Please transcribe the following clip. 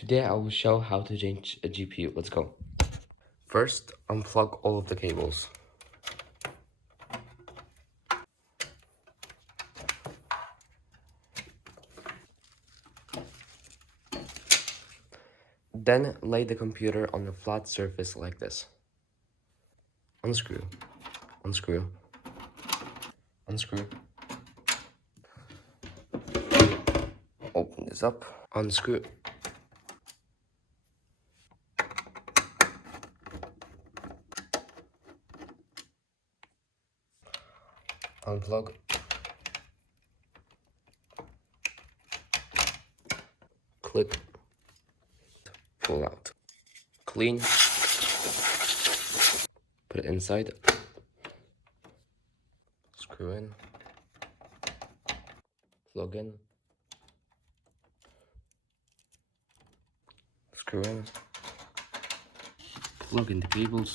Today I will show how to change a GPU. Let's go. First, unplug all of the cables. Then lay the computer on a flat surface like this. Unscrew, unscrew, unscrew. Open this up, unscrew. Unplug. Clip. Pull out. Clean. Put it inside. Screw in. Plug in. Screw in. Plug in the cables.